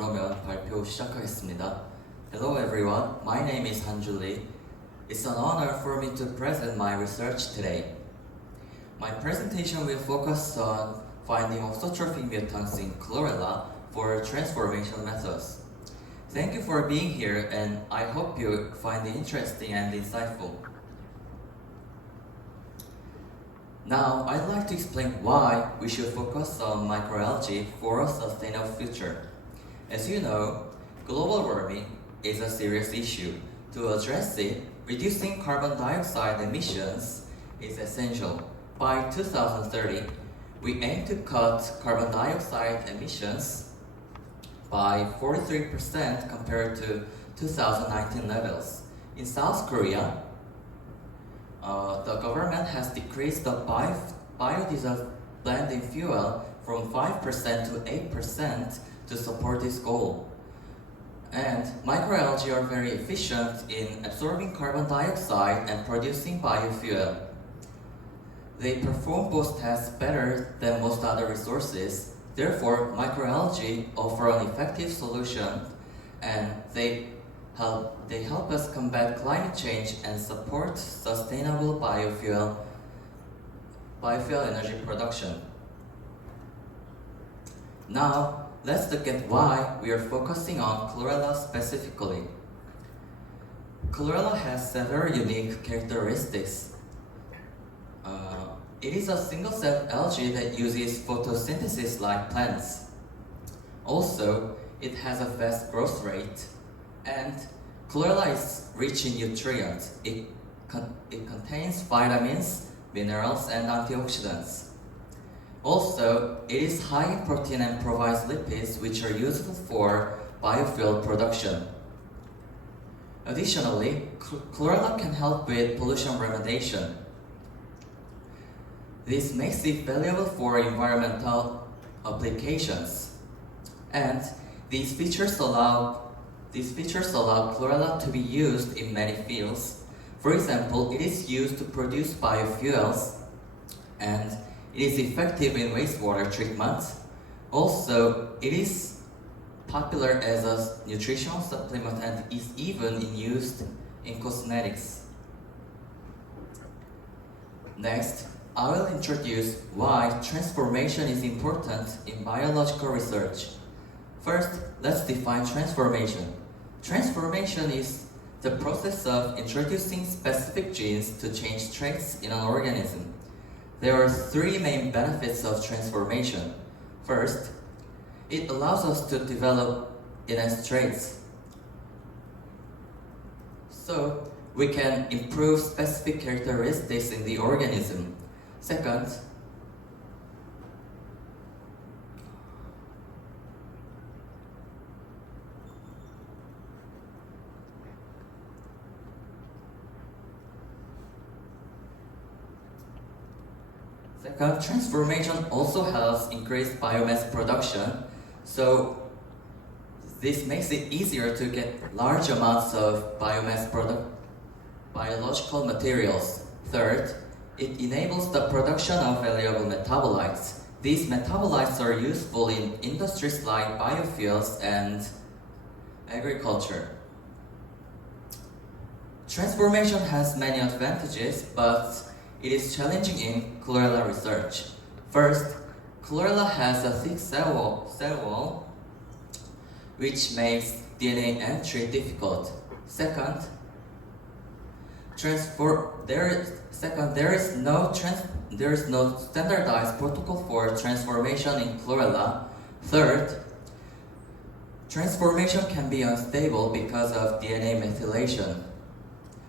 그러면 발표 시작하겠습니다. Hello everyone, my name is Hanjuli. It's an honor for me to present my research today. My presentation will focus on finding orthotrophic mutants in chlorella for transformation methods. Thank you for being here, and I hope you find it interesting and insightful. Now, I'd like to explain why we should focus on microalgae for a sustainable future. As you know, global warming is a serious issue. To address it, reducing carbon dioxide emissions is essential. By 2030, we aim to cut carbon dioxide emissions by 43% compared to 2019 levels. In South Korea, the government has decreased the biodiesel blending fuel from 5% to 8% to support this goal. And microalgae are very efficient in absorbing carbon dioxide and producing biofuel. They perform both tasks better than most other resources. Therefore, microalgae offer an effective solution, and they help us combat climate change and support sustainable biofuel energy production. Now, let's look at why we are focusing on chlorella specifically. Chlorella has several unique characteristics. It is a single-celled algae that uses photosynthesis like plants. Also, it has a fast growth rate, and chlorella is rich in nutrients. It contains vitamins, minerals, and antioxidants. Also, it is high in protein and provides lipids which are useful for biofuel production. Additionally, chlorella can help with pollution remediation. This makes it valuable for environmental applications, and these features allow chlorella to be used in many fields. For example, it is used to produce biofuels, and it is effective in wastewater treatment. Also, it is popular as a nutritional supplement and is even used in cosmetics. Next, I will introduce why transformation is important in biological research. First, let's define transformation. Transformation is the process of introducing specific genes to change traits in an organism. There are three main benefits of transformation. First, it allows us to develop enhanced traits. So, we can improve specific characteristics in the organism. Second, transformation also helps increase biomass production, so this makes it easier to get large amounts of biological materials. Third, it enables the production of valuable metabolites. These metabolites are useful in industries like biofuels and agriculture. Transformation has many advantages, but it is challenging in chlorella research. First, chlorella has a thick cell wall, which makes DNA entry difficult. Second, there is no standardized protocol for transformation in chlorella. Third, transformation can be unstable because of DNA methylation.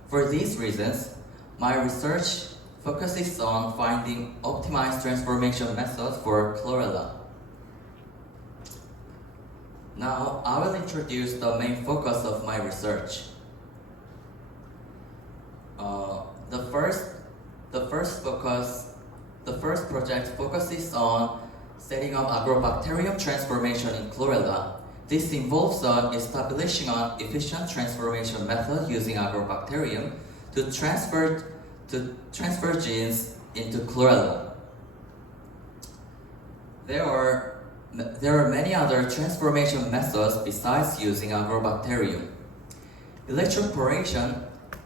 For these reasons, my research focuses on finding optimized transformation methods for chlorella. Now, I will introduce the main focus of my research. The first project focuses on setting up agrobacterium transformation in chlorella. This involves establishing an efficient transformation method using agrobacterium to transfer genes into chlorella. There are there are many other transformation methods besides using agrobacterium. Electroporation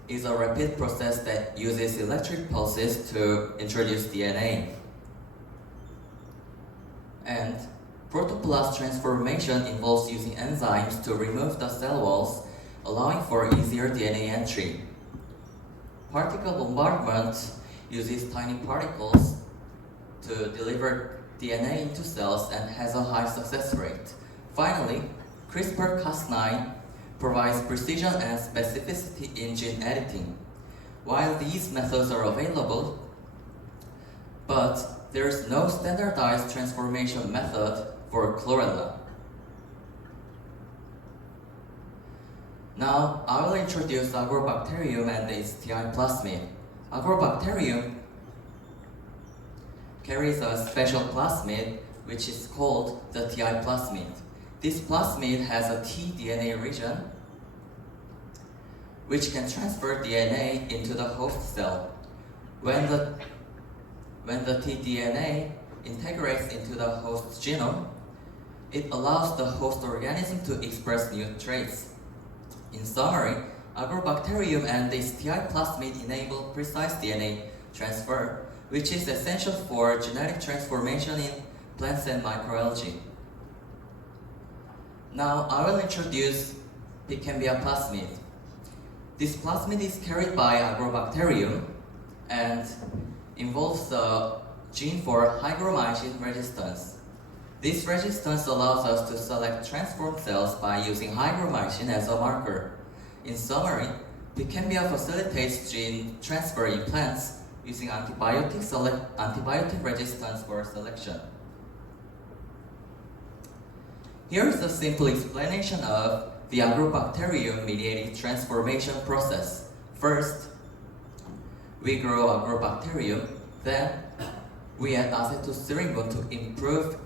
is a rapid process that uses electric pulses to introduce DNA. And protoplast transformation involves using enzymes to remove the cell walls, allowing for easier DNA entry. Particle bombardment uses tiny particles to deliver DNA into cells and has a high success rate. Finally, CRISPR-Cas9 provides precision and specificity in gene editing. While these methods are available, but there is no standardized transformation method for chlorella. Now, I will introduce agrobacterium and its TI plasmid. Agrobacterium carries a special plasmid which is called the TI plasmid. This plasmid has a tDNA region which can transfer DNA into the host cell. When the tDNA integrates into the host genome, it allows the host organism to express new traits. In summary, agrobacterium and its TI plasmid enable precise DNA transfer, which is essential for genetic transformation in plants and microalgae. Now, I will introduce Picambia plasmid. This plasmid is carried by agrobacterium and involves the gene for hygromycin resistance. This resistance allows us to select transformed cells by using hygromycin as a marker. In summary, Picambia facilitates gene transfer in plants using antibiotic resistance for selection. Here is a simple explanation of the agrobacterium-mediated transformation process. First, we grow agrobacterium, then we add acetylsyringone to improve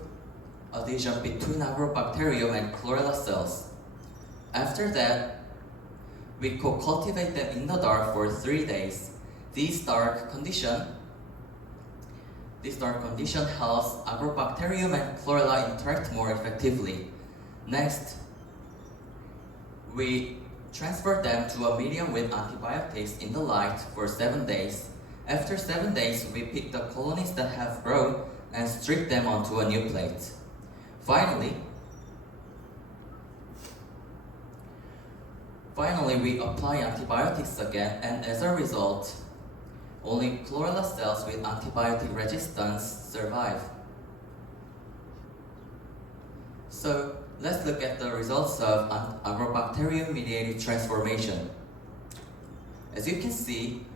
adhesion between agrobacterium and chlorella cells. After that, we co-cultivate them in the dark for 3 days. This dark condition helps agrobacterium and chlorella interact more effectively. Next, we transfer them to a medium with antibiotics in the light for 7 days. After 7 days, we pick the colonies that have grown and strip them onto a new plate. Finally, we apply antibiotics again, and as a result, only chlorella cells with antibiotic resistance survive. So, let's look at the results of agrobacterium-mediated transformation. As you can see,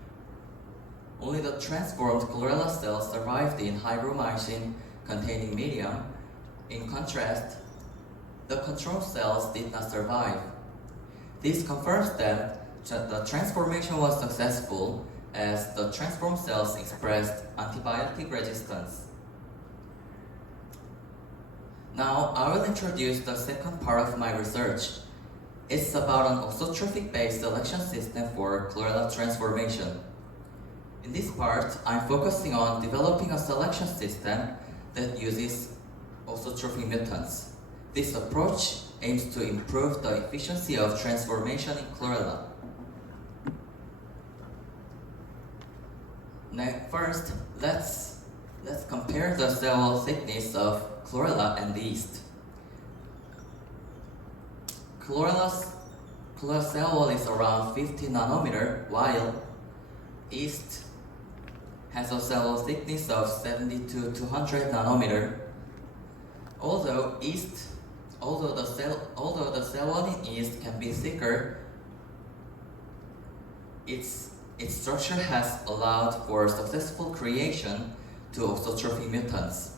only the transformed chlorella cells survived in hygromycin-containing medium. In contrast, the control cells did not survive. This confirms that the transformation was successful as the transformed cells expressed antibiotic resistance. Now, I will introduce the second part of my research. It's about an auxotrophic-based selection system for chlorella transformation. In this part, I'm focusing on developing a selection system that uses auxotrophic mutants. This approach aims to improve the efficiency of transformation in chlorella. First, let's compare the cell wall thickness of chlorella and yeast. Chlorella's cell wall is around 50 nanometer, while yeast has a cell wall thickness of 70 to 200 nanometer. Although the cell wall in yeast can be thicker, its structure has allowed for successful creation to auxotrophic mutants.